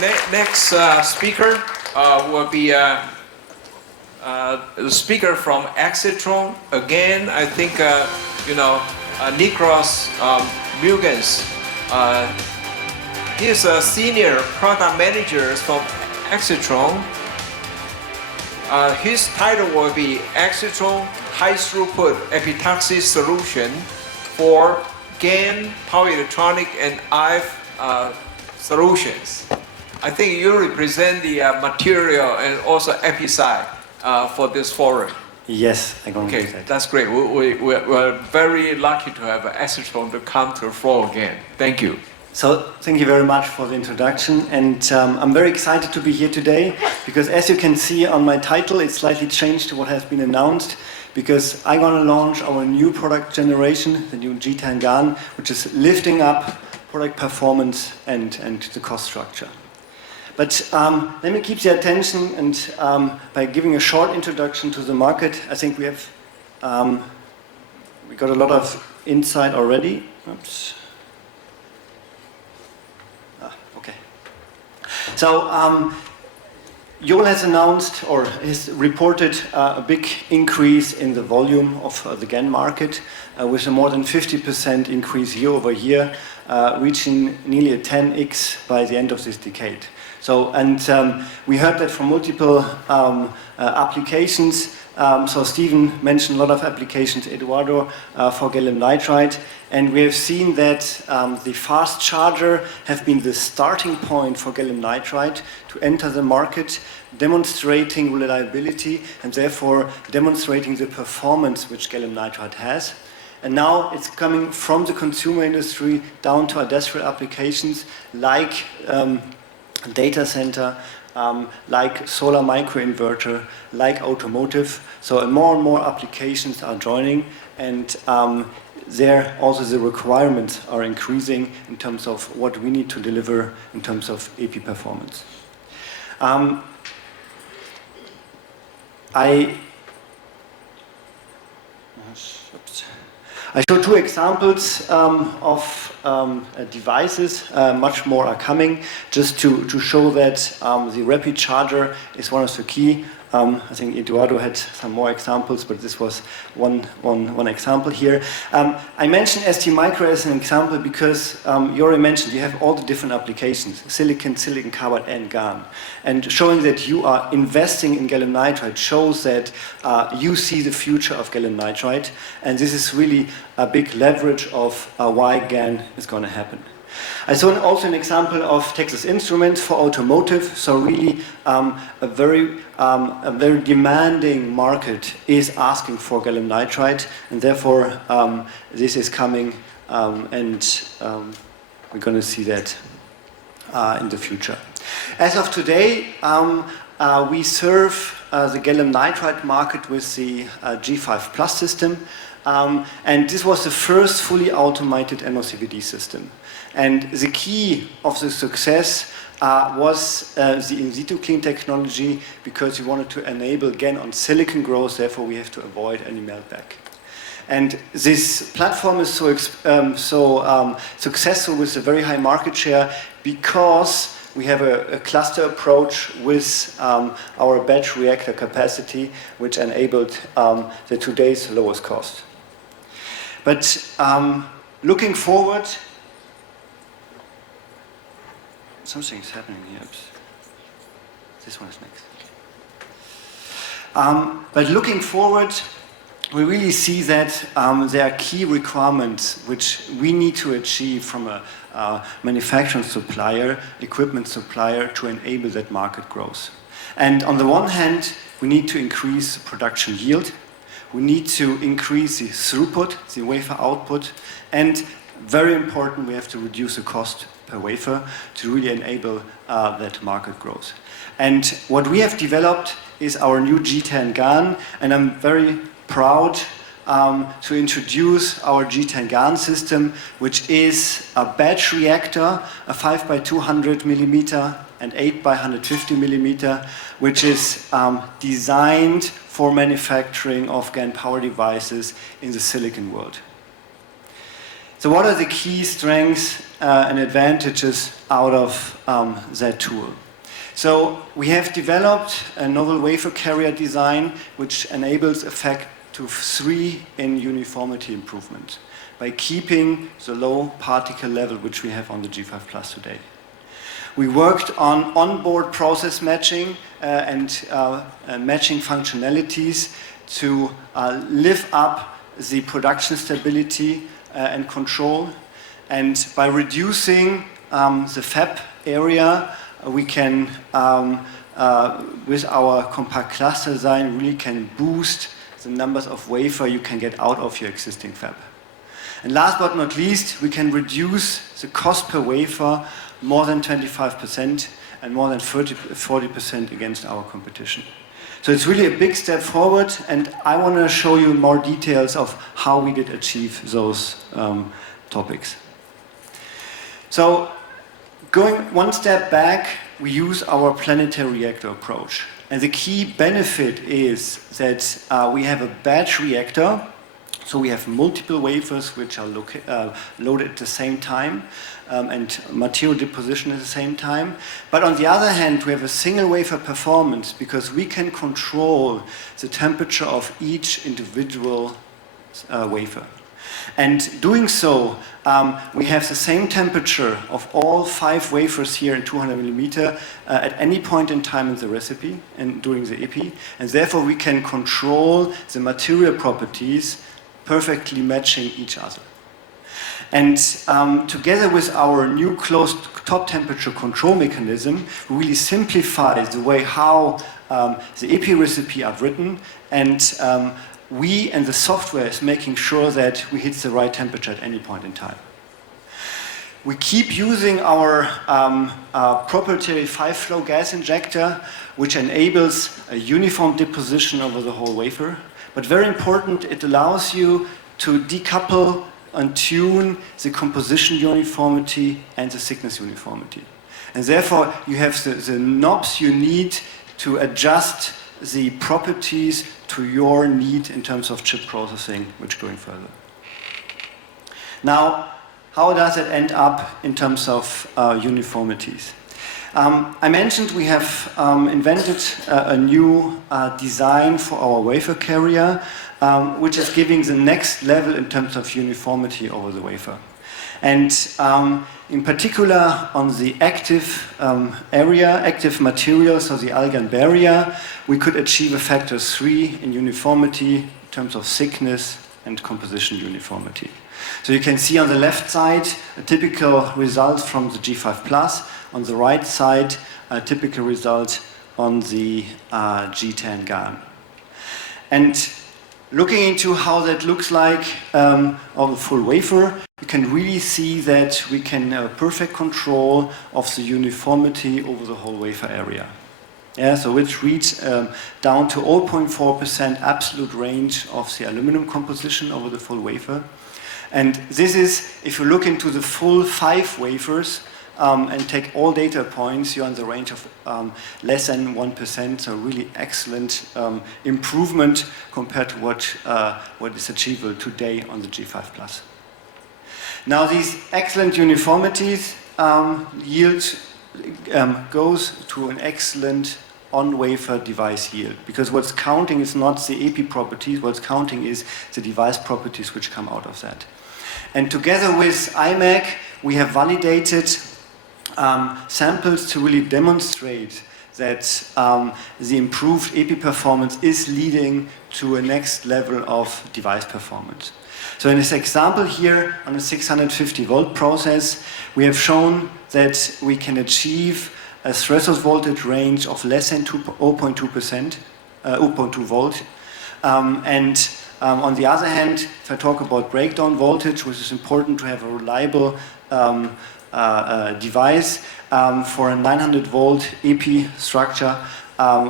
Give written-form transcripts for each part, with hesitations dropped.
next speaker will be the speaker from AIXTRON. Again, I think Nicolas Muesgens. He is a senior product manager from AIXTRON. His title will be AIXTRON High Throughput Epitaxy Solution for GaN, power electronic, and RF solutions. I think you represent the material and also epi side for this forum. Yes, I'm going to do Okay, that. that's great. We're very lucky to have AIXTRON to come to the floor again. Thank you. So, thank you very much for the introduction, and I'm very excited to be here today because, as you can see on my title, it's slightly changed to what has been announced, because I'm going to launch our new product generation, the new G10 Gan, which is lifting up product performance and the cost structure. But let me keep the attention, and by giving a short introduction to the market, I think we got a lot of insight already. Oops. Okay. So Joel has announced or has reported a big increase in the volume of the GaN market, with a more than 50% increase year over year, reaching nearly a 10x by the end of this decade. So, and we heard that from multiple applications. So Stephen mentioned a lot of applications, Eduardo, for gallium nitride. And we have seen that the fast charger have been the starting point for gallium nitride to enter the market, demonstrating reliability and therefore demonstrating the performance which gallium nitride has. And now it's coming from the consumer industry down to industrial applications like data center, like solar microinverter, like automotive. So more and more applications are joining, and there also the requirements are increasing in terms of what we need to deliver in terms of AP performance. I show two examples of devices. Much more are coming, just to show that the rapid charger is one of the key. I think Eduardo had some more examples, but this was one example here. I mentioned ST Micro as an example because you already mentioned you have all the different applications, silicon, silicon carbide, and GaN. And showing that you are investing in gallium nitride shows that you see the future of gallium nitride, and this is really a big leverage of why GaN is going to happen. I saw also an example of Texas Instruments for automotive. So really, a very demanding market is asking for gallium nitride, and therefore this is coming, and we're going to see that in the future. As of today, we serve the gallium nitride market with the G5 Plus system, and this was the first fully automated MOCVD system. And the key of the success was the in-situ clean technology, because we wanted to enable GaN on silicon growth, therefore we have to avoid any meltback. And this platform is so successful with a very high market share because we have a cluster approach with our batch reactor capacity, which enabled the today's lowest cost. But looking forward, something's happening here. Oops. This one is next. But looking forward, we really see that there are key requirements which we need to achieve from a manufacturing supplier, equipment supplier, to enable that market growth. And on the one hand, we need to increase production yield. We need to increase the throughput, the wafer output, and very important, we have to reduce the cost per wafer to really enable that market growth. And what we have developed is our new G10 Gan, and I'm very proud to introduce our G10 Gan system, which is a batch reactor, a 5 by 200 millimeter and 8 by 150 millimeter, which is designed for manufacturing of GaN power devices in the silicon world. So what are the key strengths and advantages out of that tool. So we have developed a novel wafer carrier design which enables effective 3 in uniformity improvement by keeping the low particle level which we have on the G5 Plus today. We worked on onboard process matching and matching functionalities to lift up the production stability and control. And by reducing the fab area, we can, with our compact cluster design, really can boost the numbers of wafer you can get out of your existing fab. And last but not least, we can reduce the cost per wafer more than 25% and more than 40% against our competition. So it's really a big step forward, and I want to show you more details of how we did achieve those topics. So going one step back, we use our planetary reactor approach. And the key benefit is that we have a batch reactor. So we have multiple wafers which are loaded at the same time and material deposition at the same time. But on the other hand, we have a single wafer performance because we can control the temperature of each individual wafer. And doing so, we have the same temperature of all 5 wafers here in 200 millimeter at any point in time in the recipe and during the EPI. And therefore, we can control the material properties perfectly matching each other. And together with our new closed top temperature control mechanism, we really simplify the way how the EPI recipe are written, and we and the software is making sure that we hit the right temperature at any point in time. We keep using our proprietary 5-flow gas injector, which enables a uniform deposition over the whole wafer. But very important, it allows you to decouple and tune the composition uniformity and the thickness uniformity. And therefore, you have the knobs you need to adjust the properties to your need in terms of chip processing, which going further. Now, how does it end up in terms of uniformities? I mentioned we have invented a new design for our wafer carrier, which is giving the next level in terms of uniformity over the wafer. And in particular on the active area, active material, so the algan barrier, we could achieve a factor 3 in uniformity in terms of thickness and composition uniformity. So you can see on the left side a typical result from the G5 Plus, on the right side a typical result on the G10 Gan. And looking into how that looks like on the full wafer, you can really see that we can have perfect control of the uniformity over the whole wafer area. Yeah, so which reads down to 0.4% absolute range of the aluminum composition over the full wafer. And this is, if you look into the full 5 wafers and take all data points, you're in the range of less than 1%, so really excellent improvement compared to what is achievable today on the G5 Plus. Now these excellent uniformities yield goes to an excellent on-wafer device yield, because what's counting is not the EPI properties, what's counting is the device properties which come out of that. And together with IMEC, we have validated samples to really demonstrate that the improved EPI performance is leading to a next level of device performance. So in this example here, on a 650 volt process, we have shown that we can achieve a threshold voltage range of less than 0.2%, 0.2 volt. On the other hand, if I talk about breakdown voltage, which is important to have a reliable device, for a 900 volt EPI structure,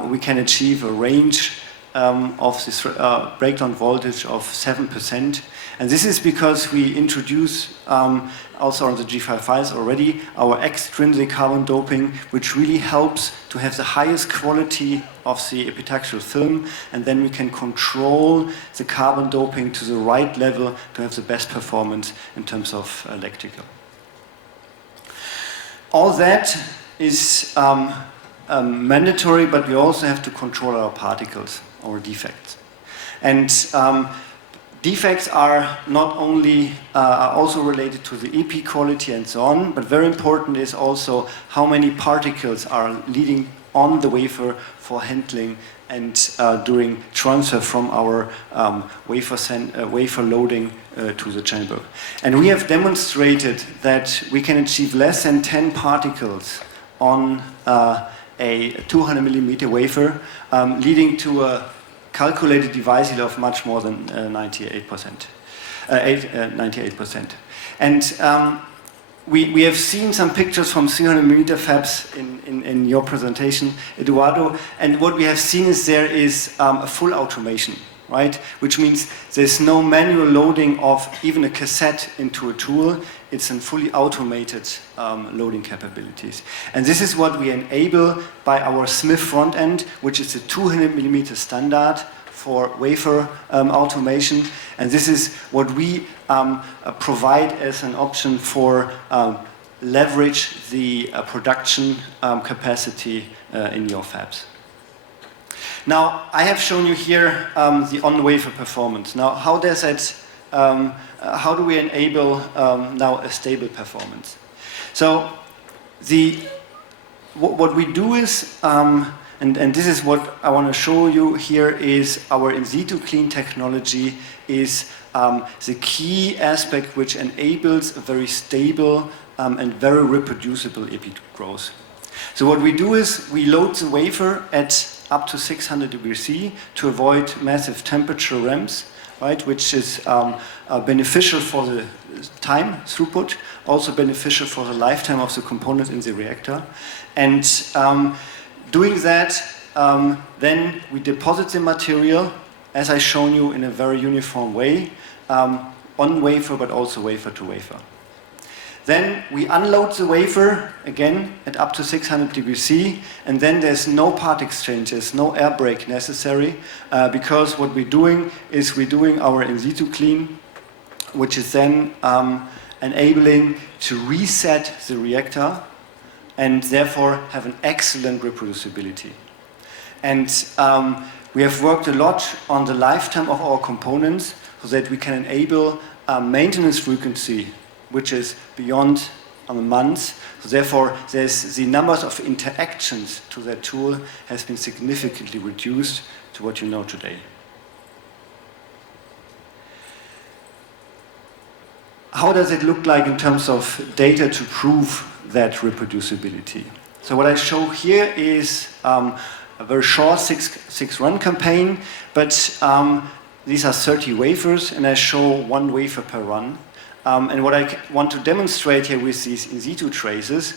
we can achieve a range of this breakdown voltage of 7%. And this is because we introduce also on the G5 files already our extrinsic carbon doping, which really helps to have the highest quality of the epitaxial film, and then we can control the carbon doping to the right level to have the best performance in terms of electrical. all that is mandatory, but we also have to control our particles, our defects. And defects are not only are also related to the EP quality and so on, but very important is also how many particles are leading on the wafer for handling and during transfer from our wafer loading to the chamber. And we have demonstrated that we can achieve less than 10 particles on a 200 millimeter wafer, leading to a calculated device yield of much more than 98%. 98%. And we have seen some pictures from 300 millimeter fabs in your presentation, Eduardo, and what we have seen is there is a full automation, right? Which means there's no manual loading of even a cassette into a tool. It's a fully automated loading capabilities. And this is what we enable by our Smith front end, which is a 200 millimeter standard for wafer automation. And this is what we provide as an option for leverage the production capacity in your fabs. Now, I have shown you here the on-wafer performance. Now, how does that, how do we enable now a stable performance? So, what we do is, and this is what I want to show you here, is our in situ clean technology is the key aspect which enables a very stable and very reproducible epi growth. So what we do is we load the wafer at up to 600 degrees C to avoid massive temperature ramps, right, which is beneficial for the time throughput, also beneficial for the lifetime of the component in the reactor. And doing that, then we deposit the material, as I shown you, in a very uniform way, on wafer but also wafer to wafer. Then we unload the wafer, again, at up to 600 degrees C, and then there's no part exchanges, no air brake necessary, because what we're doing is we're doing our in situ clean, which is then enabling to reset the reactor and therefore have an excellent reproducibility. And we have worked a lot on the lifetime of our components so that we can enable maintenance frequency which is beyond a month. So therefore, the numbers of interactions to that tool has been significantly reduced to what you know today. How does it look like in terms of data to prove that reproducibility? So what I show here is a very short six run campaign, but these are 30 wafers, and I show 1 wafer per run. And what I want to demonstrate here with these in situ traces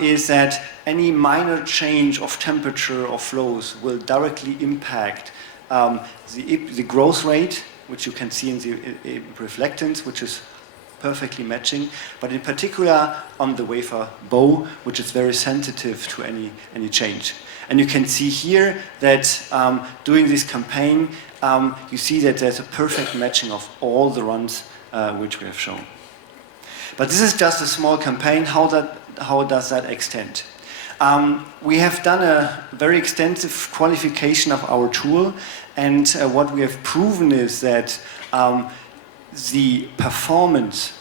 is that any minor change of temperature or flows will directly impact the growth rate, which you can see in the reflectance, which is perfectly matching, but in particular on the wafer bow, which is very sensitive to any change. And you can see here that during this campaign, you see that there's a perfect matching of all the runs which we have shown. But this is just a small campaign. How does that extend? We have done a very extensive qualification of our tool, and what we have proven is that the performance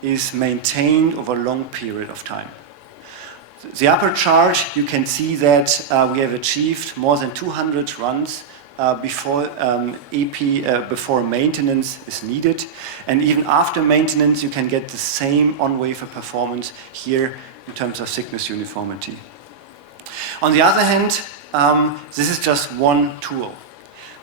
is maintained over a long period of time. The upper chart, you can see that we have achieved more than 200 runs before before maintenance is needed, and even after maintenance you can get the same on-wafer performance here in terms of thickness uniformity. On the other hand, this is just one tool.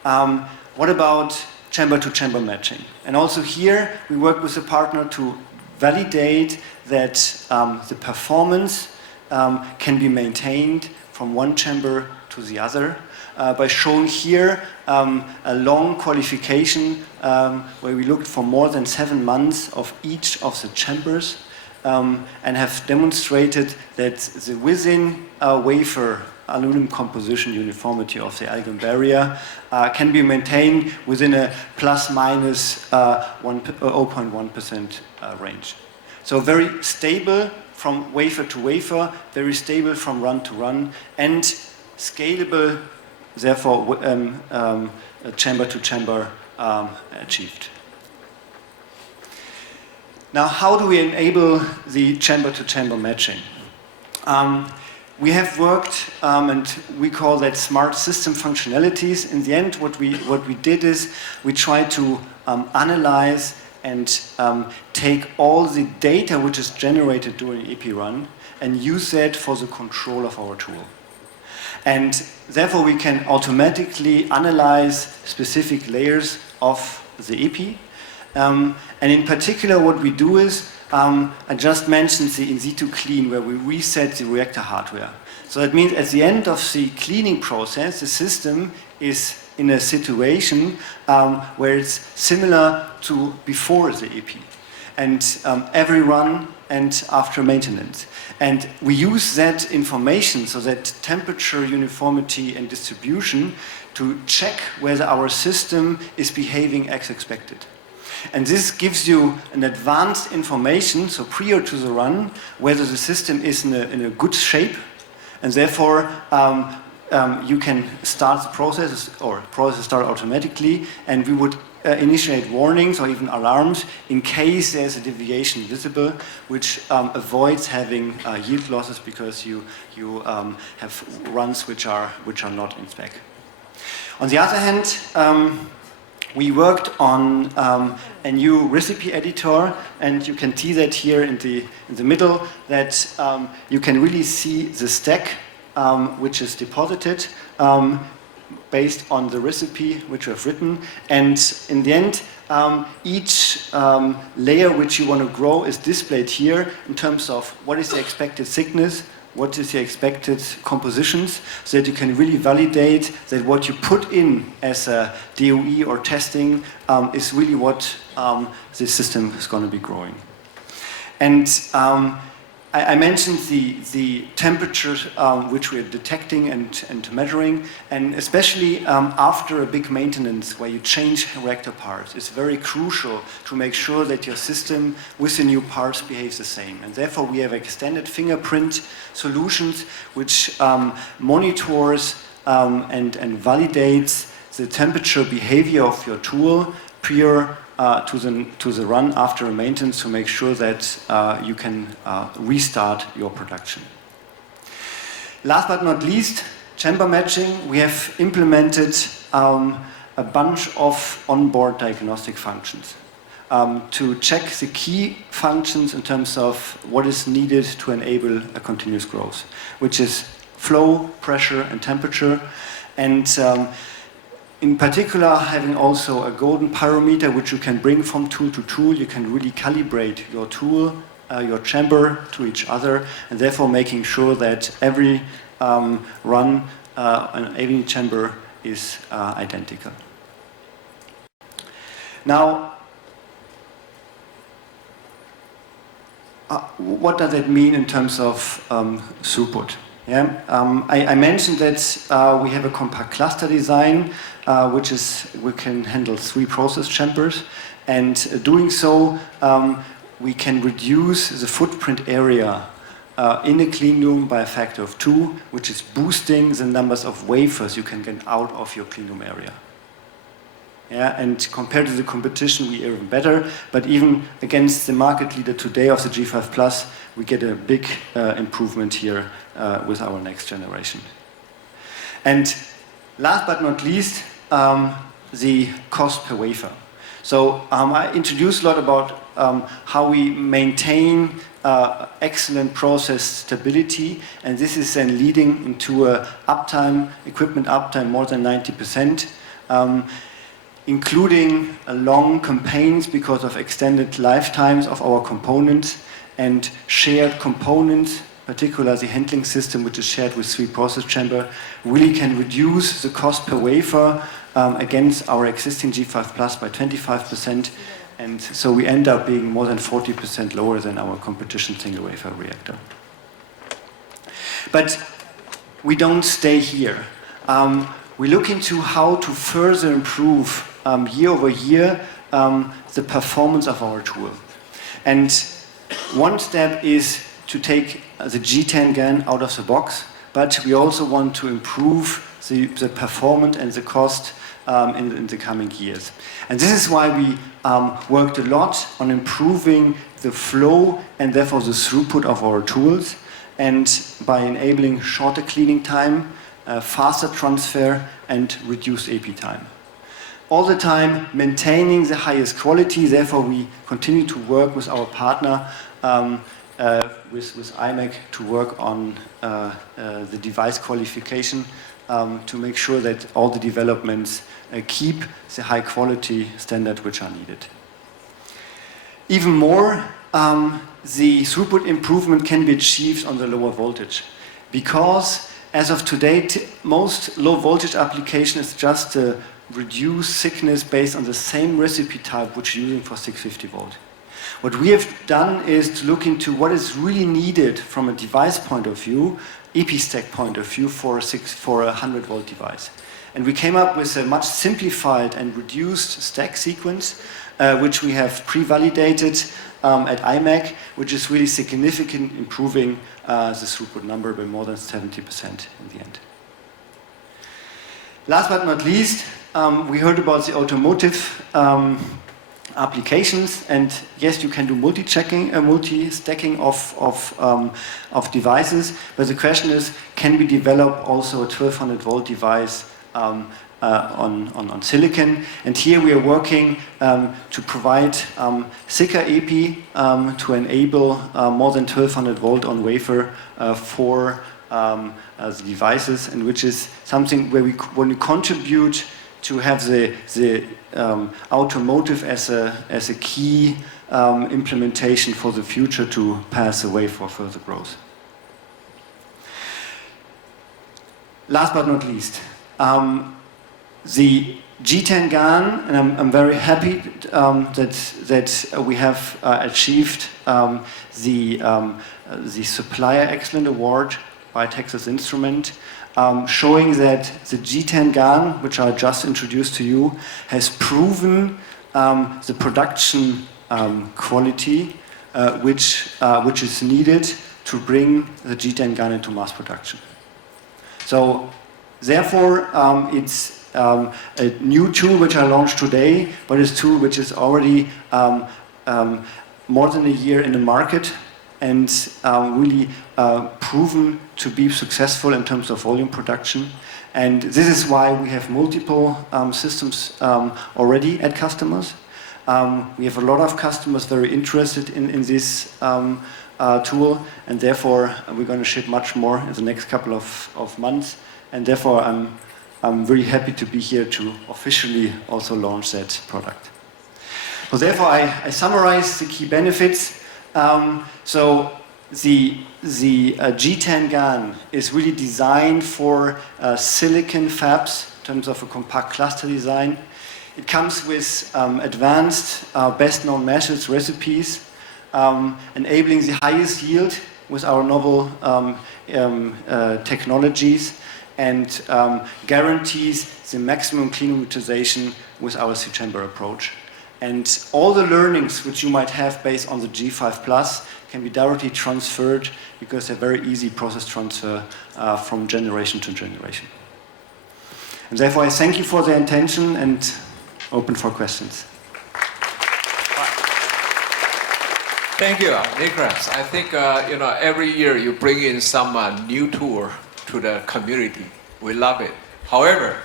What about chamber-to-chamber matching? And also here we work with a partner to validate that the performance can be maintained from one chamber to the other by showing here a long qualification where we looked for more than 7 months of each of the chambers and have demonstrated that the within wafer aluminum composition uniformity of the Algon barrier can be maintained within a plus/minus 0.1% range. So very stable from wafer to wafer, very stable from run to run, and scalable, therefore chamber to chamber achieved. Now, how do we enable the chamber-to-chamber matching? We have worked, and we call that smart system functionalities. In the end, what we did is we tried to analyze and take all the data which is generated during EP run and use that for the control of our tool. And therefore, we can automatically analyze specific layers of the EP. And in particular, what we do is, I just mentioned the in situ clean, where we reset the reactor hardware. So that means at the end of the cleaning process, the system is in a situation where it's similar to before the EP. And every run and after maintenance. And we use that information, so that temperature, uniformity, and distribution, to check whether our system is behaving as expected. And this gives you an advanced information, so prior to the run, whether the system is in a good shape, and therefore you can start the process, or process start automatically, and we would initiate warnings or even alarms in case there's a deviation visible, which avoids having yield losses because you have runs which are not in spec. On the other hand, we worked on a new recipe editor, and you can see that here in the middle, that you can really see the stack which is deposited based on the recipe which we have written. And in the end, each layer which you want to grow is displayed here in terms of what is the expected thickness, what is the expected compositions, so that you can really validate that what you put in as a DOE or testing is really what the system is going to be growing. And I mentioned the temperatures which we're detecting and measuring, and especially after a big maintenance where you change reactor parts, it's very crucial to make sure that your system with the new parts behaves the same. And therefore we have extended fingerprint solutions which monitors and validates the temperature behavior of your tool prior to the run after a maintenance, to make sure that you can restart your production. Last but not least, chamber matching. We have implemented a bunch of onboard diagnostic functions to check the key functions in terms of what is needed to enable a continuous growth, which is flow, pressure, and temperature. And in particular, having also a golden pyrometer, which you can bring from tool to tool. You can really calibrate your tool, your chamber to each other, and therefore making sure that every run and every chamber is identical. Now, what does it mean in terms of throughput? Yeah, I mentioned that we have a compact cluster design, we can handle 3 process chambers, and doing so, we can reduce the footprint area in a clean room by a factor of 2, which is boosting the numbers of wafers you can get out of your clean room area. Yeah, and compared to the competition, we are even better, but even against the market leader today of the G5 Plus, we get a big improvement here with our next generation. And last but not least, the cost per wafer. So I introduced a lot about how we maintain excellent process stability, and this is then leading into equipment uptime more than 90%. Including long campaigns because of extended lifetimes of our components and shared components, particularly the handling system, which is shared with 3 process chambers, really can reduce the cost per wafer against our existing G5 Plus by 25%, and so we end up being more than 40% lower than our competition single wafer reactor. But we don't stay here. We look into how to further improve year over year the performance of our tool. And one step is to take the G10 Gan out of the box, but we also want to improve the performance and the cost in the coming years. And this is why we worked a lot on improving the flow and therefore the throughput of our tools, and by enabling shorter cleaning time, faster transfer, and reduced AP time. All the time maintaining the highest quality, therefore we continue to work with our partner, with IMEC, to work on the device qualification to make sure that all the developments keep the high quality standard which are needed. Even more, the throughput improvement can be achieved on the lower voltage, because as of today, most low voltage application is just a reduced thickness based on the same recipe type which you're using for 650 volt. What we have done is to look into what is really needed from a device point of view, EP stack point of view, for a 100 volt device. And we came up with a much simplified and reduced stack sequence, which we have pre-validated at IMEC, which is really significant, improving the throughput number by more than 70% in the end. Last but not least, we heard about the automotive applications, and yes, you can do multi-stacking of devices, but the question is, can we develop also a 1200 volt device on silicon? And here we are working to provide thicker AP to enable more than 1200 volt on wafer for the devices, and which is something where we want to contribute to have the automotive as a key implementation for the future to pass the way for further growth. Last but not least, the G10 Gan, and I'm very happy that we have achieved the Supplier Excellence Award by Texas Instrument, showing that the G10 Gan, which I just introduced to you, has proven the production quality which is needed to bring the G10 Gan into mass production. So therefore, it's a new tool which I launched today, but it's a tool which is already more than a year in the market, and really proven to be successful in terms of volume production. And this is why we have multiple systems already at customers. We have a lot of customers very interested in this tool, and therefore we're going to ship much more in the next couple of months. And therefore I'm very happy to be here to officially also launch that product. So therefore I summarize the key benefits. So the G10 Gan is really designed for silicon fabs in terms of a compact cluster design. It comes with advanced best known methods recipes, enabling the highest yield with our novel technologies, and guarantees the maximum clean utilization with our C-chamber approach. And all the learnings which you might have based on the G5 Plus can be directly transferred, because they're very easy process transfer from generation to generation. And therefore I thank you for the attention and open for questions. Thank you, Nicolas. I think every year you bring in some new tool to the community. We love it. However,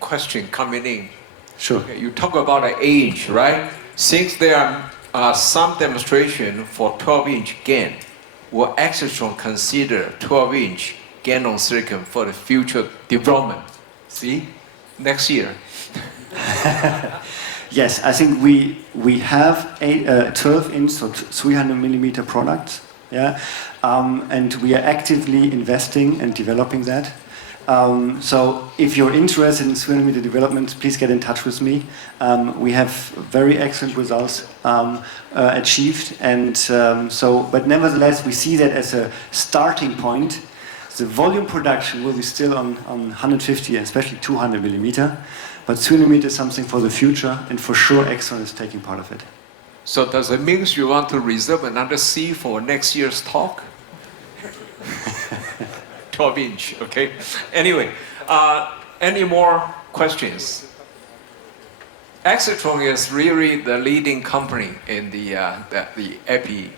question coming in. Sure. Okay, you talk about the age, right? Since there are some demonstration for 12-inch GaN, will AIXTRON consider 12-inch GaN on silicon for the future development? See, next year. Yes, I think we have a 12-inch, so 300 millimeter products, yeah, and we are actively investing and developing that. So if you're interested in 300 millimeter development, please get in touch with me. We have very excellent results achieved, and but nevertheless we see that as a starting point. The volume production will be still on 150, especially 200 millimeter, but 300 millimeter is something for the future, and for sure AIXTRON is taking part of it. So does it mean you want to reserve another seat for next year's talk? 12-inch, okay. Anyway, any more questions? AIXTRON is really the leading company in the epi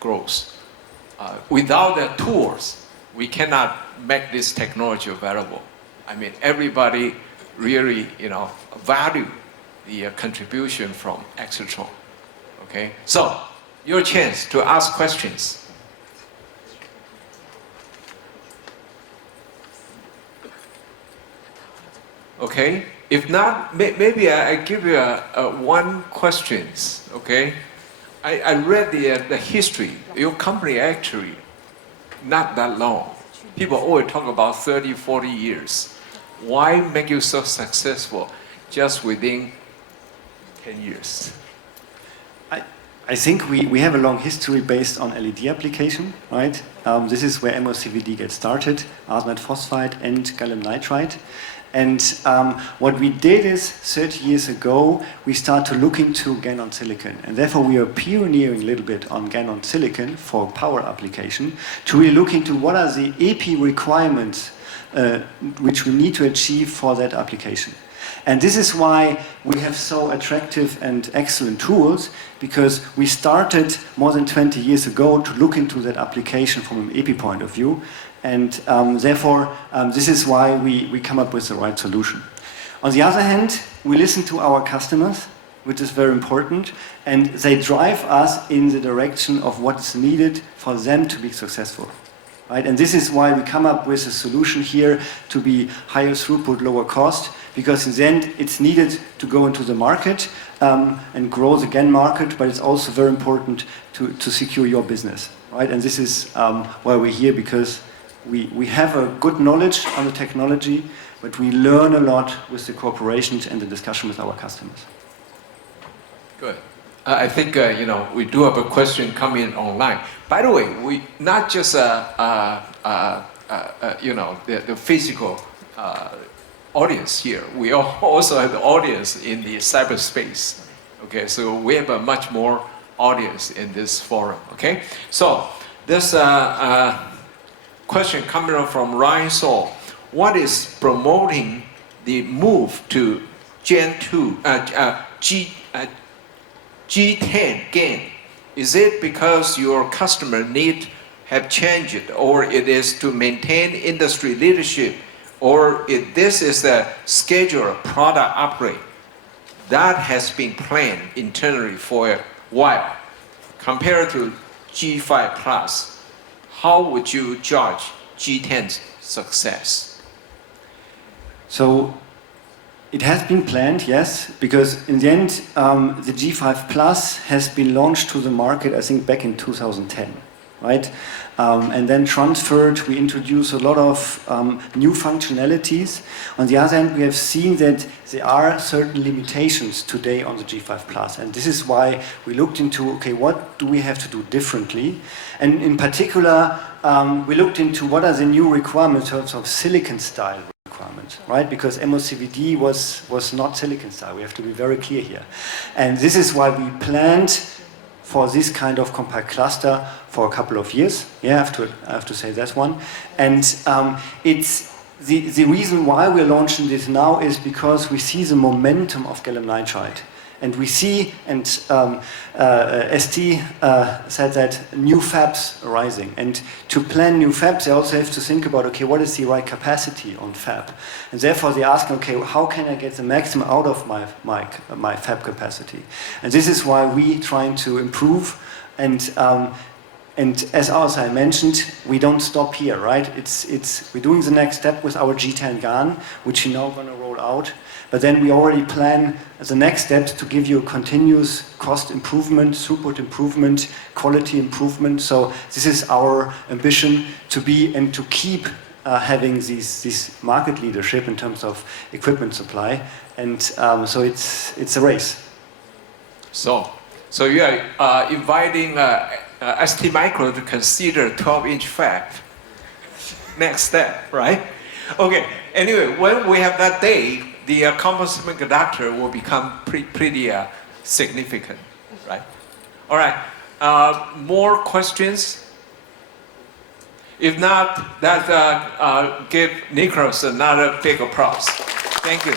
growth. Without the tools, we cannot make this technology available. I mean, everybody really, value the contribution from AIXTRON. Okay, so your chance to ask questions. Okay, if not, maybe I give you one questions. Okay, I read the history. Your company actually not that long. People always talk about 30, 40 years. Why make you so successful just within 10 years? I think we have a long history based on LED application, right? This is where MOCVD gets started, arsenic phosphide and gallium nitride. And what we did is, 30 years ago, we start to look into GaN on silicon. And therefore, we are pioneering a little bit on GaN on silicon for power application to really look into what are the epi requirements which we need to achieve for that application. And this is why we have so attractive and excellent tools, because we started more than 20 years ago to look into that application from an epi point of view. And therefore, this is why we come up with the right solution. On the other hand, we listen to our customers, which is very important, and they drive us in the direction of what is needed for them to be successful. Right? And this is why we come up with a solution here to be higher throughput, lower cost, because in the end it's needed to go into the market and grow the GaN market, but it's also very important to secure your business. Right? And this is why we're here, because we have a good knowledge on the technology, but we learn a lot with the corporations and the discussion with our customers. Good. I think we do have a question coming online. By the way, we not just the physical audience here. We also have the audience in the cyberspace. Okay, so we have a much more audience in this forum. Okay, so this question coming from Ryan Saul. What is promoting the move to Gen 2 G10 Gan? Is it because your customer need have changed, or it is to maintain industry leadership, or this is a scheduled product upgrade that has been planned internally for a while? Compared to G5 Plus, how would you judge G10's success? So it has been planned, yes, because in the end, the G5 Plus has been launched to the market, I think, back in 2010, right? And then transferred, we introduced a lot of new functionalities. On the other hand, we have seen that there are certain limitations today on the G5 Plus. And this is why we looked into, okay, what do we have to do differently? And in particular, we looked into what are the new requirements in terms of silicon style requirements, right? Because MOCVD was not silicon style. We have to be very clear here. And this is why we planned for this kind of compact cluster for a couple of years. Yeah, I have to say that one. And it's the reason why we're launching this now is because we see the momentum of gallium nitride. And we see, and ST said that new fabs are rising. And to plan new fabs, they also have to think about, okay, what is the right capacity on fab? And therefore they ask, okay, how can I get the maximum out of my fab capacity? And this is why we trying to improve. And as also I mentioned, we don't stop here, right? We're doing the next step with our G10 Gan, which we're now going to roll out. But then we already plan the next steps to give you a continuous cost improvement, throughput improvement, quality improvement. So this is our ambition to be and to keep having this market leadership in terms of equipment supply. And so it's a race. So you are inviting STMicro to consider 12-inch fab. Next step, right? Okay, anyway, when we have that day, the compound semiconductor will become pretty significant, right? All right, more questions? If not, that give Nicolas another big applause. Thank you.